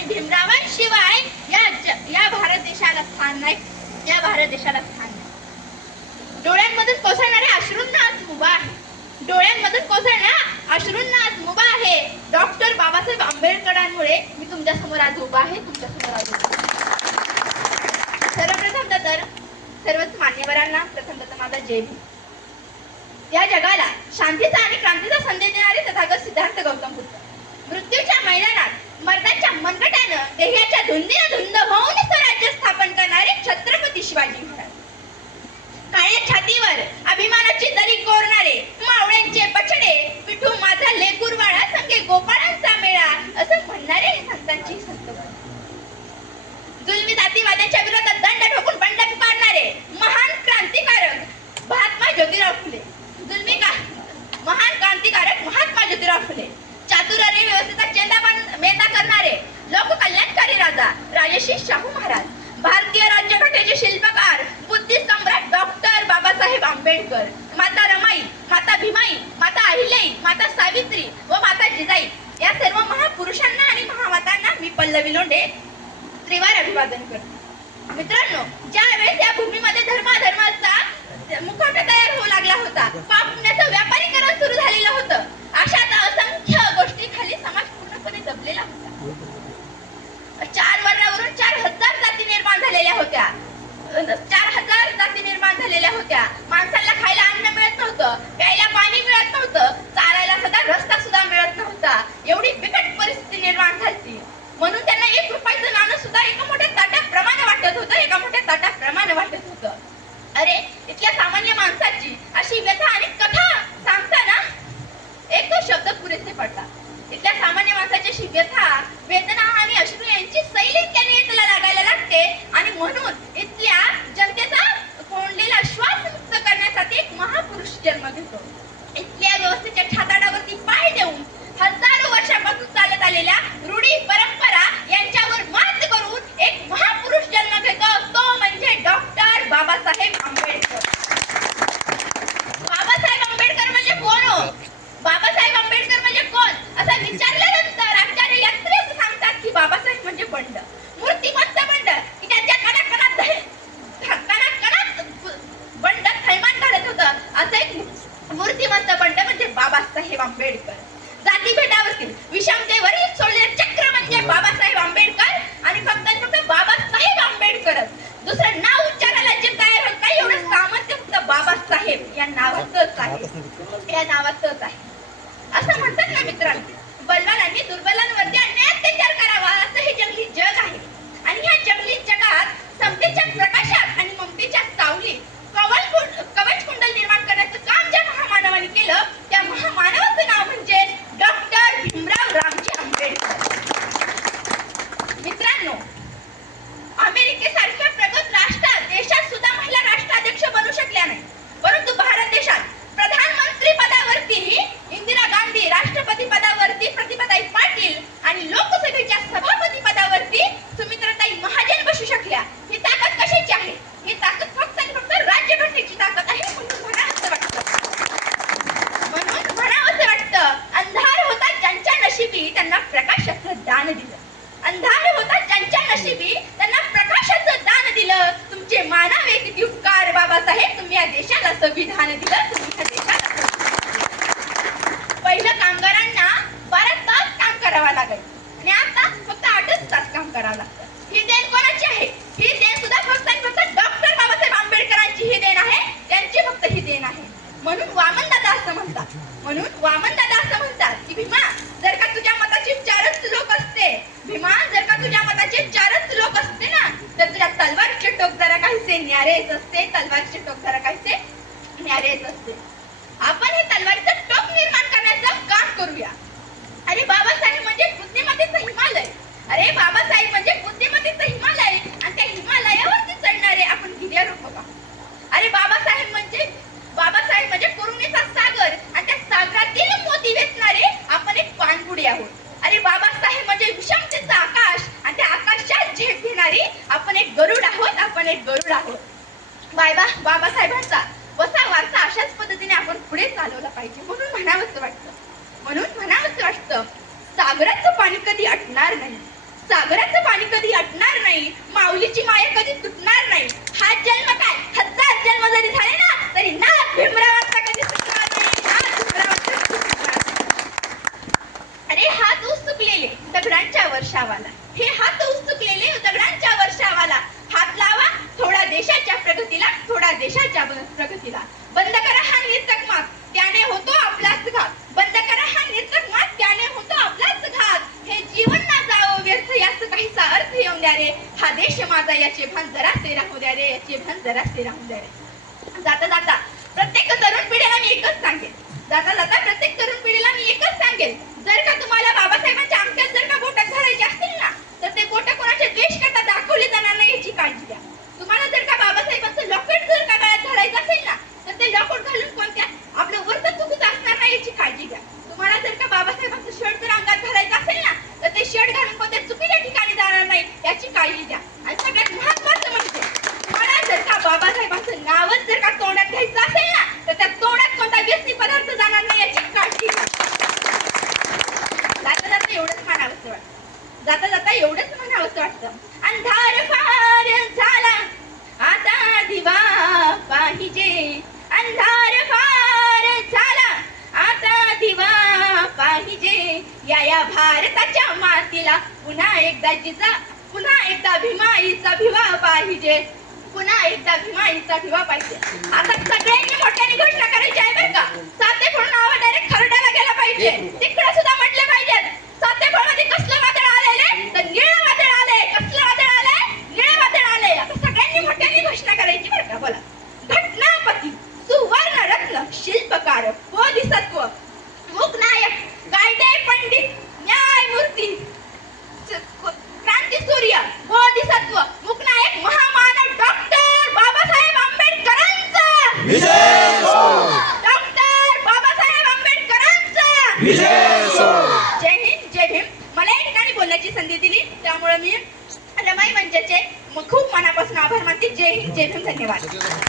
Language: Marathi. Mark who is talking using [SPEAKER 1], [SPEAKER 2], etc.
[SPEAKER 1] आणि भीमरावांशिवाय या ज- या भारत देशाला स्थान नाही. या भारत देशाला स्थान नाही. डोळ्यांमधून कोसळणाऱ्या अश्रूंना आज मुभा आहे. डोळ्यांमधून कोसळण्या अश्रूंना आज मुभा आहे. डॉक्टर बाबासाहेब आंबेडकरांमुळे मी तुमच्यासमोर आज उभा आहे तुमच्यासमोर आज सर्वप्रथम तर सर्वच मान्यवरांना प्रथम माझा जय भीम. या जगाला शांतीचा आणि क्रांतीचा संदेश देणारे तथागत सिद्धार्थ गौतम बुद्ध. मनगटानं देहाच्या धुंदीनं धुंद होऊन स्वराज्य स्थापन करणारे छत्रपती शिवाजी महाराज. काळ्या छातीवर अभिमानाची दरी कोरणारे मावळ्यांचे बछडे पिठू माझा लेकूरवाळा संगे गोपाळांचा मेळा असं म्हणणारे हे संतांची संत जुलमी जातीवाद्याच्या विरोधात दंड ठोकून बंड पुकारणारे महान क्रांतिकारक महात्मा ज्योतिराव फुले. जुलमी का महान क्रांतिकारक महात्मा ज्योतिराव फुले. चातुर्य व्यवस्थेचा चेंदा बांध- मेहता राजश्री शाहू महाराज भारतीय राज्यघटनेचे शिल्पकार बुद्धी सम्राट डॉक्टर बाबासाहेब आंबेडकर माता रमाई माता भीमाई माता अहिल्याई माता सावित्री व माता जिजाई. या सर्व महापुरुषांना आणि महामातांना मी पल्लवी लोंढे त्रिवार अभिवादन करते. मित्रांनो ज्यावेळेस या भूमीमध्ये धर्माधर्माचा मुखवटा तयार होऊ लागला होता पाप पुण्याचं व्याप सुरू झालेलं होतं अशात असंख्य गोष्टी खाली समाज पूर्णपणे दबलेला होता चार वर्णावरून चार हजार जाती निर्माण झालेल्या होत्या चार हजार जाती निर्माण झालेल्या होत्या. माणसाला खायला अन्न मिळत नव्हतं प्यायला पाणी मिळत नव्हतं चालायला सुद्धा रस्ता सुद्धा मिळत नव्हता. एवढी बिकट परिस्थिती निर्माण झाली. म्हणून त्यांना एक रुपयाचं नाणं सुद्धा एका मोठ्या ताटाप्रमाणे वाटत होतं एका मोठ्या ताटाप्रमाणे वाटत होतं. अरे इतक्या सामान्य माणसाची अशी व्यथा आणि कथा सांगताना एक तो शब्द पुरेसे पडतात. इथल्या सामान्य माणसाची अशी व्यथा वेदना आणि अश्रू यांची सैली त्याने इथला लागायला लागते आणि म्हणून इथल्या जनतेचा कोंडलेला श्वास मुक्त करण्यासाठी एक महापुरुष जन्म घेतो इथल्या व्यवस्थेच्या छाताडावरती पाय देऊन हजारो वर्षापासून चालत आलेल्या रूढी परंपरा यांच्यावर मात करून एक महापुरुष जन्म घेतो तो म्हणजे डॉक्टर बाबासाहेब आंबेडकर बाबासाहेब आंबेडकर म्हणजे कोण हो बाबासाहेब आंबेडकर म्हणजे कोण असं विचारल्यानंतर आचार्य यात्रे असं सांगतात की बाबासाहेब म्हणजे बंड मूर्तिमंत बंड की त्यांच्या कणाकणात दहे- कणाकणात बंड थैमान घालत होतं असं एक मूर्तिमंत बंड म्हणजे बाबासाहेब आंबेडकर जातीभेदावरील विषमतेवरील सोडलेले चक्र म्हणजे बाबासाहेब आंबेडकर आणि फक्त आणि फक्त बाबासाहेब आंबेडकरच दुसरं नाव उच्चारायला जे तयार होत नाही एवढं सामर्थ्य फक्त बाबासाहेब या नावातच आहे या नावातच आहे असं म्हणतात ना मित्रांनो बलवानांनी दुर्बलांवरती अन्याय अत्याचार करावा असं हे जंगली जग आहे आणि ह्या जंगली जगात समतेच्या प्रकाशात आणि ममतेच्या सावलीत कवच कुंड- कवच कुंडल निर्माण करण्याचं काम ज्या महामानवाने केलं त्या महामानवाचं नाव म्हणजे डॉक्टर भीमराव रामजी आंबेडकर मित्रांनो अमेरिकेसारख्या प्रगत राष्ट्रात देशात सुद्धा महिला राष्ट्राध्यक्ष बनू शकल्या नाही परंतु भारत देशात प्रधानमंत्री पदावरती इंदिरा गांधी राष्ट्रपती पदावरती प्रतिभाताई पाटील आणि लोकसभेच्या सभापती पदावरती सुमित्राताई महाजन बसू शकल्या ही ताकद कशाची आहे ही ताकद फक्त आणि फक्त राज्यघटनेची ताकद आहे म्हणून म्हणावंसं वाटतं म्हणून म्हणावंसं वाटतं अंधार होता ज्यांच्या नशिबी त्यांना प्रकाशाचं दान दिलं अंधार होता ज्यांच्या नशिबी त्यांना प्रकाशाचं दान दिलं तुमचे मानावे किती उपकार बाबासाहेब तुम्ही या देशाला संविधान दिलं तुम्ही या देशाला संविधान दिलं. पहिलं कामगारांना बारा तास काम करावं लागायचं आणि आता फक्त आठच तास काम करावं लागतं ही देण कोणाची आहे ही देण सुद्धा फक्त आणि फक्त डॉक्टर बाबासाहेब आंबेडकरांची ही देण आहे त्यांची फक्त ही देण आहे म्हणून वामन दादा असं म्हणतात. म्हणून वामन दादा असं म्हणतात की भीमा जर का तुझ्या मताचे चारच लोक असते भीमा जर का तुझ्या मताचे चारच लोक असते ना तर तुझ्या तलवारचे टोक जरा काहीसे न्यारेच असते तलवारचे टोक जरा काहीसे न्यारेच असते. आपण हे तलवारीचं टोक निर्माण करण्याचं काम करूया. अरे बाबासाहेब म्हणजे बुद्धिमत्तेचं हिमालय. अरे बाबासाहेब म्हणजे बुद्धिमत्तेचं हिमालय. आणि त्या हिमालयावरती चढणारे आपण गिर्यारोहक अरे बाबासाहेब म्हणजे बाबासाहेब म्हणजे करुणेचा सागर. आणि त्या सागरातील मोती वेचणारे आपण एक पाणबुडी आहोत. अरे बाबासाहेब म्हणजे विषमतेचा आकाश. आणि त्या आकाशात झेप घेणारी आपण एक गरुड आहोत आपण एक गरुड आहोत. बायबा बाबासाहेबांचा वसा वारसा अशाच पद्धतीने आपण पुढे चालवला पाहिजे म्हणून म्हणावंसं वाटतं. म्हणून म्हणावंसं वाटतं सागराचं पाणी कधी अटणार नाही. सागराचं पाणी कधी अटणार नाही. माऊलीची माया कधी तुटणार नाही. हा जन्म काय हजार जन्म जरी झाले ना तरी नाथ भीमरावांचा कधी सुटणार नाही नाथ भीमरावांचा कधी सुटणार नाही. अरे हात चुकलेले दगडांच्या वर्षावाला हे हात चुकलेले दगडांच्या वर्षावाला हात लावा थोडा देशाच्या प्रगतीला थोडा देशाच्या ब- प्रगतीला बंद करा हा निर्तकमात त्याने होतो आपलाच घात बंद करा हा निर्तकमात त्याने होतो आपलाच घात हे जीवन ना जावं व्यर्थ याच काहीसा राहून द्या रे हा देश माझा याचे भान जरासे राहू द्या रे याचे भान जरा ते राहू द्या रे जाता जाता प्रत्येक तरुण पिढीला मी एकच सांगेन. जाता जाता प्रत्येक तरुण पिढीला मी एकच सांगेन. जर का तुम्हाला बाबासाहेबांच्या अंगठ्यात जर का बोट घालायचे असतील ना तर ते बोट कोणाचे द्वेष करता दाखवले जाणार नाही याची काळजी घ्या तुम्हाला जर का बाबासाहेबांचं लॉकेट जर का गळ्यात घालायचं असेल ना तर ते लॉकेट घालून कोणत्या आपलं वरचं चुकीचं असणार नाही याची काळजी घ्या तुम्हाला जर का बाबासाहेबांचं शर्ट जर अंगात घालायचं असेल ना तर ते शर्ट घालून कोणत्या चुकीच्या ठिकाणी जाणार नाही याची काळजी घ्या आणि सगळ्यात महत्वाचं म्हणजे तुम्हाला जर का बाबासाहेबांचं नावच जर का तोंडात घ्यायचं असेल ना तर त्या तोंडात कोणता व्यक्ती पदार्थ जाणार नाही याची काळजी घ्या जाता जाता एवढंच म्हणावंसं वाटतं. जाता जाता एवढंच म्हणावंसं वाटतं. अंधार फार झाला. आता दिवा पाहिजे. अंधार फार झाला. आता दिवा पाहिजे. या या भारताच्या मातीला पुन्हा एकदा जिजा पुन्हा एकदा भीमाईचा भिवा पाहिजे. पुन्हा एकदा भीमाईचा भिवा पाहिजे. आता सगळ्यांनी मोठ्याने घोषणा करायची आहे बरं का. साते शिल्पकार बोधिसत्व मुकनायक कायदे पंडित न्यायमूर्ती. क्रांती सूर्य. बोधिसत्व मुकनायक महामानव डॉक्टर बाबासाहेब आंबेडकरांचा.
[SPEAKER 2] विजय
[SPEAKER 1] डॉक्टर बाबासाहेब आंबेडकरांचा.
[SPEAKER 2] विजय
[SPEAKER 1] जय हिंद जय भीम. मला या ठिकाणी बोलण्याची संधी दिली. त्यामुळे मी रमाई मंचाचे खूप मनापासून आभार मानते. जय हिंद जय भीम. धन्यवाद.